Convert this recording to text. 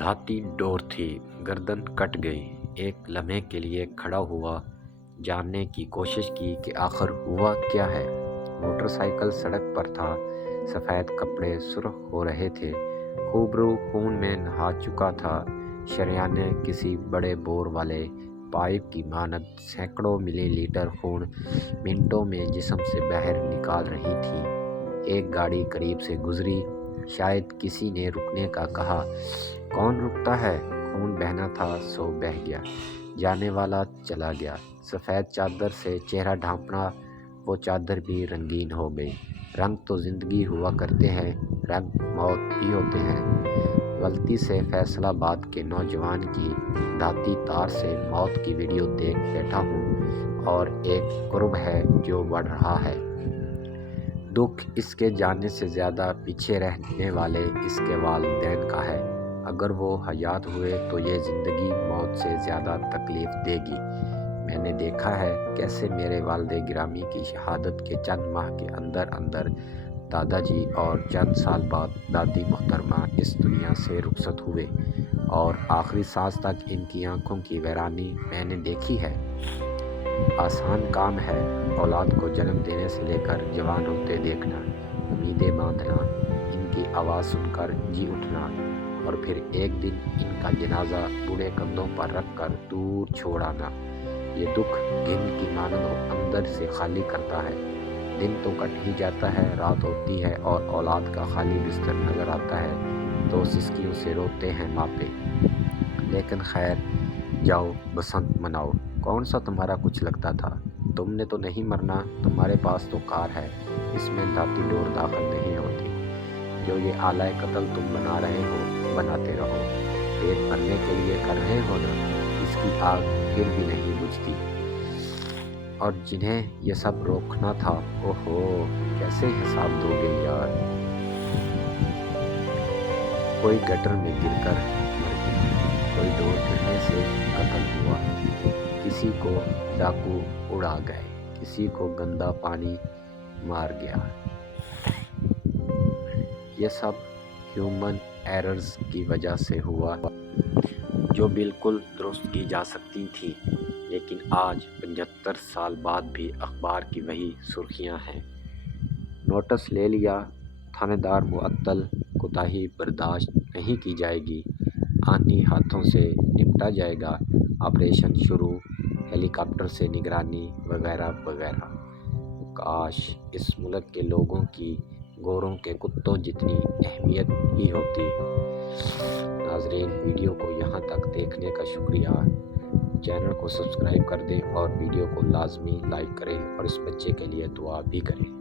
دھاتی ڈور تھی، گردن کٹ گئی۔ ایک لمحے کے لیے کھڑا ہوا، جاننے کی کوشش کی کہ آخر ہوا کیا ہے۔ موٹر سائیکل سڑک پر تھا، سفید کپڑے سرخ ہو رہے تھے، خوبرو خون میں نہا چکا تھا۔ شریانیں کسی بڑے بور والے پائپ کی مانند سینکڑوں ملی لیٹر خون منٹوں میں جسم سے باہر نکال رہی تھی۔ ایک گاڑی قریب سے گزری، شاید کسی نے رکنے کا کہا۔ کون رکتا ہے؟ خون بہنا تھا سو بہہ گیا، جانے والا چلا گیا۔ سفید چادر سے چہرہ ڈھانپنا، وہ چادر بھی رنگین ہو گئی۔ رنگ تو زندگی ہوا کرتے ہیں، رنگ موت بھی ہوتے ہیں۔ غلطی سے فیصل آباد کے نوجوان کی دھاتی تار سے موت کی ویڈیو دیکھ بیٹھا ہوں، اور ایک کرب ہے جو بڑھ رہا ہے۔ دکھ اس کے جانے سے زیادہ پیچھے رہنے والے اس کے والدین کا ہے۔ اگر وہ حیات ہوئے تو یہ زندگی موت سے زیادہ تکلیف دے گی۔ میں نے دیکھا ہے کیسے میرے والد گرامی کی شہادت کے چند ماہ کے اندر اندر دادا جی اور چند سال بعد دادی محترمہ اس دنیا سے رخصت ہوئے، اور آخری سانس تک ان کی آنکھوں کی ویرانی میں نے دیکھی ہے۔ آسان کام ہے اولاد کو جنم دینے سے لے کر جوان ہوتے دیکھنا، امیدیں باندھنا، ان کی آواز سن کر جی اٹھنا، اور پھر ایک دن ان کا جنازہ بوڑھے کندھوں پر رکھ کر دور چھوڑ آنا۔ یہ دکھ گھن کی مانند اندر سے خالی کرتا ہے۔ دن تو کٹ ہی جاتا ہے، رات ہوتی ہے اور اولاد کا خالی بستر نظر آتا ہے تو سسکیوں سے روتے ہیں ماپے۔ لیکن خیر، جاؤ بسنت مناؤ، کون سا تمہارا کچھ لگتا تھا؟ تم نے تو نہیں مرنا، تمہارے پاس تو کار ہے، اس میں دھاتی ڈور داخل نہیں ہوتی۔ جو یہ آلہ قتل تم بنا رہے ہو، بناتے رہو، پیٹ بھرنے کے لیے کر رہے ہو نا، اس کی آگ پھر بھی نہیں بجھتی۔ اور جنہیں یہ سب روکنا تھا، اوہو، کیسے حساب دو گے یار۔ کوئی گٹر میں گر کر مر گیا، کوئی ڈور گرنے سے قتل ہوا، کسی کو ڈاکو اڑا گئے، کسی کو گندا پانی مار گیا۔ یہ سب ہیومن ایررز کی وجہ سے ہوا، جو بالکل درست کی جا سکتی تھی، لیکن آج 75 سال بعد بھی اخبار کی وہی سرخیاں ہیں۔ نوٹس لے لیا، تھانے دار معطل، کوتاہی برداشت نہیں کی جائے گی، آہنی ہاتھوں سے نمٹا جائے گا، آپریشن شروع، ہیلی کاپٹر سے نگرانی، وغیرہ وغیرہ۔ کاش اس ملک کے لوگوں کی گوروں کے کتوں جتنی اہمیت ہی ہوتی۔ ناظرین، ویڈیو کو یہاں تک دیکھنے کا شکریہ۔ چینل کو سبسکرائب کر دیں اور ویڈیو کو لازمی لائک کریں، اور اس بچے کے لیے دعا بھی کریں۔